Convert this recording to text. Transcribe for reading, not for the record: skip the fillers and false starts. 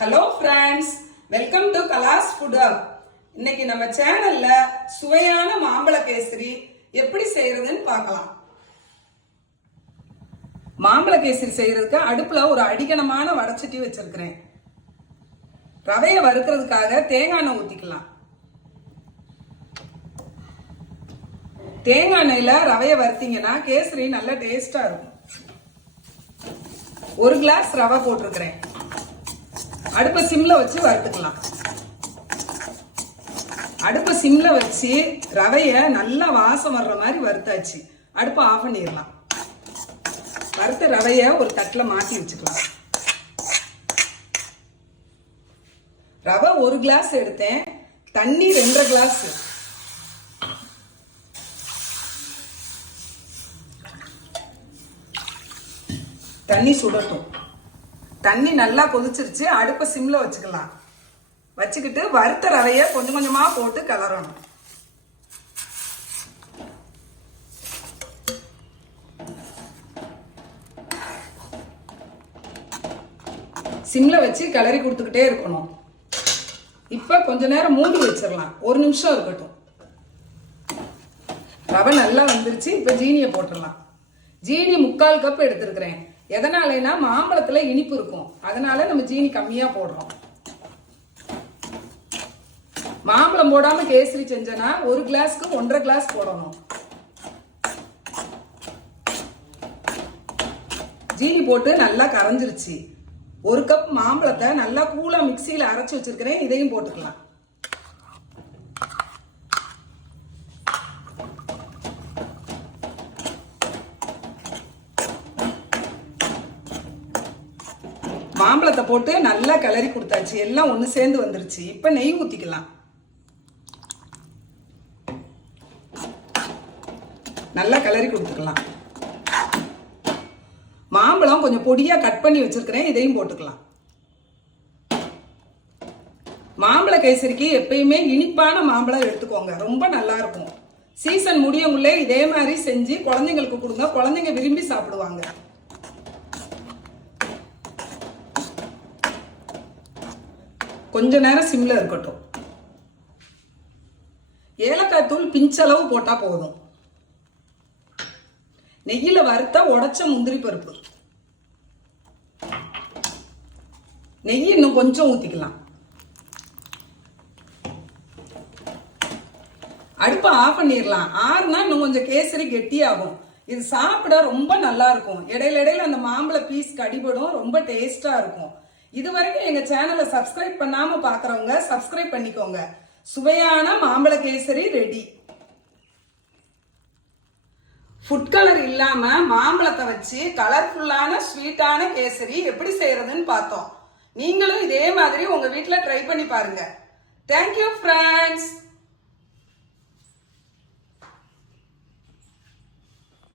Hello friends, welcome to Kalas food hub. இன்னைக்கு நம்ம சேனல்ல சுவையான மாம்பழ கேசரி எப்படி செய்யறதுன்னு பார்க்கலாம். மாம்பழ கேசரி செய்யறதுக்கு அடுப்புல ஒரு அடிக்கணமான வடச்சட்டி வச்சிருக்கிறேன். ரவையை வறுக்கிறதுக்காக தேங்காய் எண்ணெய் ஊத்திக்கலாம். தேங்காய் எண்ணெயில ரவையை வறுத்தீங்கன்னா கேசரி நல்ல டேஸ்டா இருக்கும். ஒரு கிளாஸ் ரவை போட்டிருக்கிறேன். அடுப்பை சிம்ல வச்சு வறுத்துக்கலாம். அடுப்பை சிம்ல வச்சு ரவைய நல்லா வாசம் வர்ற மாதிரி வறுத்தாச்சு. அடுப்பை ஆஃப் பண்ணிடலாம். வறுத்த ரவைய ஒரு தட்டில் மாட்டி வச்சுக்கலாம். ரவை 1 கிளாஸ் எடுத்தேன், தண்ணி 2.5 கிளாஸ். தண்ணி சுடட்டும். தண்ணி நல்லா கொதிச்சிருச்சு. அடுப்பை சிம்ல வச்சுக்கலாம். வச்சுக்கிட்டு வறுத்த ரவைய கொஞ்சம் கொஞ்சமா போட்டு கிளறணும். சிம்ல வச்சு கிளறி கொடுத்துக்கிட்டே இருக்கணும். இப்ப கொஞ்ச நேரம் மூடி வச்சிடலாம். 1 நிமிஷம் இருக்கட்டும். ரவை நல்லா வந்துருச்சு. இப்ப ஜீனியை போட்டுடலாம். ஜீனி 3/4 கப் எடுத்திருக்கிறேன். எதனாலனா மாம்பழத்துல இனிப்பு இருக்கும், அதனால நம்ம ஜீனி கம்மியா போடுறோம். மாம்பழம் போடாம கேசரி செஞ்சனா 1 கிளாஸ்க்கு 1.5 கிளாஸ் போடணும். ஜீனி போட்டு நல்லா கரைஞ்சிருச்சு. 1 கப் மாம்பழத்தை நல்லா கூலா மிக்சியில அரைச்சு வச்சிருக்கிறேன். இதையும் போட்டுக்கலாம். மாம்பழத்தை போட்டு நல்லா கிளறி கொடுத்தாச்சு. எல்லாம் ஒண்ணு சேர்ந்து வந்துருச்சு. இப்ப நெய் ஊத்திக்கலாம். நல்லா கிளறி கொடுத்துக்கலாம். மாம்பழம் கொஞ்சம் பொடியா கட் பண்ணி வச்சிருக்கிறேன். இதையும் போட்டுக்கலாம். மாம்பழ கேசரிக்கு எப்பயுமே இனிப்பான மாம்பழம் எடுத்துக்கோங்க, ரொம்ப நல்லா இருக்கும். சீசன் முடியவுள்ளே இதே மாதிரி செஞ்சு குழந்தைங்களுக்கு கொடுங்க. குழந்தைங்க விரும்பி சாப்பிடுவாங்க. கொஞ்ச நேரம் சிம்ல இருக்கட்டும். ஏலக்காய் தூள் பிஞ்சளவு போட்டா போதும். நெய்யில வறுத்த உடைச்ச முந்திரி பருப்பு, நெய் இன்னும் கொஞ்சம் ஊத்திக்கலாம். அடுப்பை ஆஃப் பண்ணிடலாம். ஆறுனா இன்னும் கொஞ்சம் கேசரி கெட்டியாகும். இது சாப்பிட ரொம்ப நல்லா இருக்கும். இடையில இடையில அந்த மாம்பழ பீஸ் கடிபடும். ரொம்ப டேஸ்டா இருக்கும். இதுவரைக்கும் எங்க சேனலை சப்ஸ்கிரைப் பண்ணாம பாக்குறவங்க சப்ஸ்கிரைப் பண்ணிக்கோங்க. சுவையான மாம்பழ கேசரி ரெடி. ஃபுட் கலர் இல்லாம மாம்பழத்தை வச்சு கலர்ஃபுல்லான ஸ்வீட்டான கேசரி எப்படி செய்யறதுன்னு பார்த்தோம். நீங்களும் இதே மாதிரி உங்க வீட்டுல ட்ரை பண்ணி பாருங்க. Thank you friends.